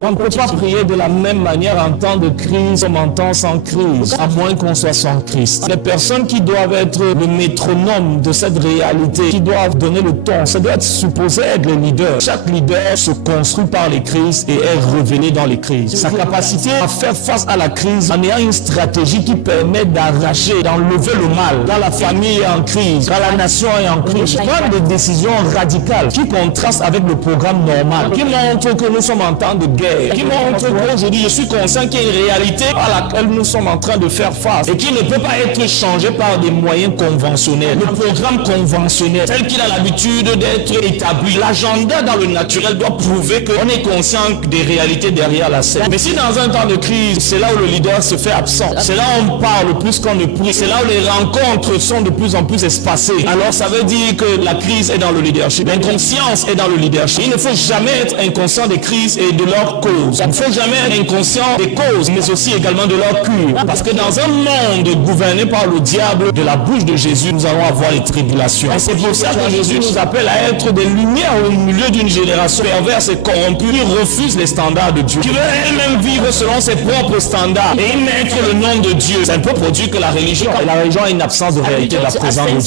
On ne peut pas prier de la même manière en temps de crise comme en temps sans crise, à moins qu'on soit sans Christ. Les personnes qui doivent être le métronome de cette réalité, qui doivent donner le ton, ça doit être supposé être les leaders. Chaque leader se construit par les crises et est révélé dans les crises. Sa capacité à faire face à la crise en ayant une stratégie qui permet d'arracher, d'enlever le mal. Quand la famille est en crise, quand la nation est en crise, prendre des décisions radicales qui contrastent avec le programme normal, qui montrent que nous sommes en temps de guerre, qui montre qu'aujourd'hui je suis conscient qu'il y a une réalité à laquelle nous sommes en train de faire face et qui ne peut pas être changé par des moyens conventionnels. Le programme conventionnel, tel qu'il a l'habitude d'être établi, l'agenda dans le naturel doit prouver qu'on est conscient des réalités derrière la scène. Mais si dans un temps de crise, c'est là où le leader se fait absent, c'est là où on parle plus qu'on ne prie, c'est là où les rencontres sont de plus en plus espacées, alors ça veut dire que la crise est dans le leadership, l'inconscience est dans le leadership. Il ne faut jamais être inconscient des crises et de leur cause. Il ne faut jamais être inconscient des causes, mais aussi également de leur cure. Parce que dans un monde gouverné par le diable, de la bouche de Jésus, nous allons avoir les tribulations. Et c'est pour ça que Jésus nous appelle à être des lumières au milieu d'une génération perverse et corrompue qui refuse les standards de Dieu, qui veut elle-même vivre selon ses propres standards et y mettre le nom de Dieu. C'est un peu produit que la religion. Et la religion a une absence de réalité de la présence de Dieu.